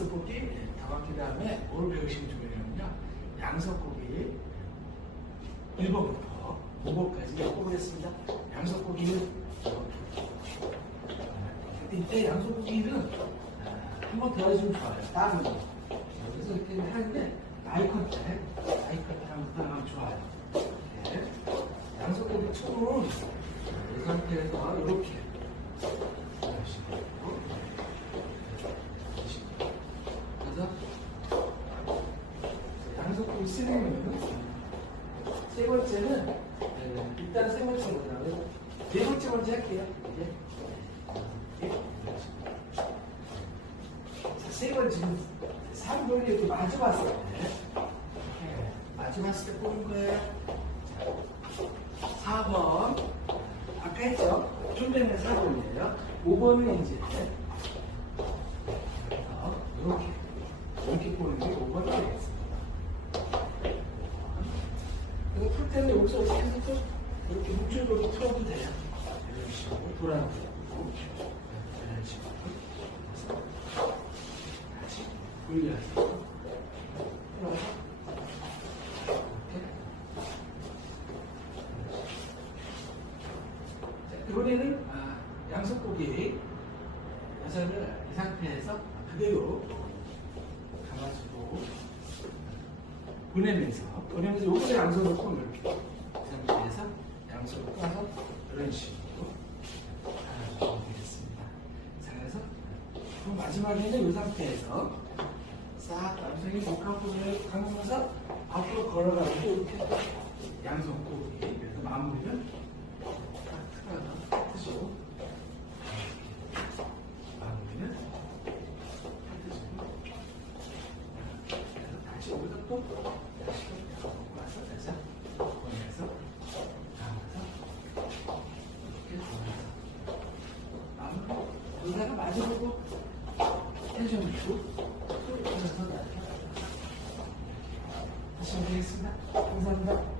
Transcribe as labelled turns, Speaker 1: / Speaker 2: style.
Speaker 1: 복습복이 정확히 다음에 뭘 배우시면 좋으냐면요. 양석고기 1번부터 5번까지 엮어보겠습니다. 양석고기는 이렇게. 이때 양석고기는 한 번 더 해주면 좋아요. 다른 거. 그래서 이렇게 하는데 나이 컨택, 나이 컨택 하면 좋아요. 이렇게. 양석고기 처음은 이 상태에서 이렇게 하시고 그래서 양속고기 쓰는 세 번째는 네, 일단 세 번째 뭐냐면 네 번째 먼저 할게요. 네. 자, 세 번째는 3번이 이렇게 마주 봤을 때 네. 마주 봤을 때 뽑는 거예요. 자, 4번 아까 했죠? 좀 전에 4번이에요. 5번은 이제 어, 이렇게 이렇게 보는 게 5번 되겠습 그래서 풀 때는 여기서 어떻게 해서 또 이렇게 묵줄거리 틀어도 돼요. 이런 식으로 돌아가고 이런 식으로 다시 이렇게 자, 이번에는 아, 양석고기 여자를 이 상태에서 그대로 가가지고 보내면서 보내면서 요번에 양손을 꼭 이렇게 이 상태에서 양손을 꺼서 이런 식으로 가가지고 되겠습니다. 자 그래서 그럼 마지막에는 이 상태에서 싹 남성이 복합부를 감으면서 앞으로 걸어가지고 이렇게 양손고기 그래서 마무리는 딱 틀어서 하트죠. 마무리는 하트죠. 그래서 다시 여기서 또 다시 와서 다시 보내서 감아서 이렇게 돌아서 마무리 의사가 마주보고 텐션 주고 또 일어나서 나타나 하시면 되겠습니다. 감사합니다.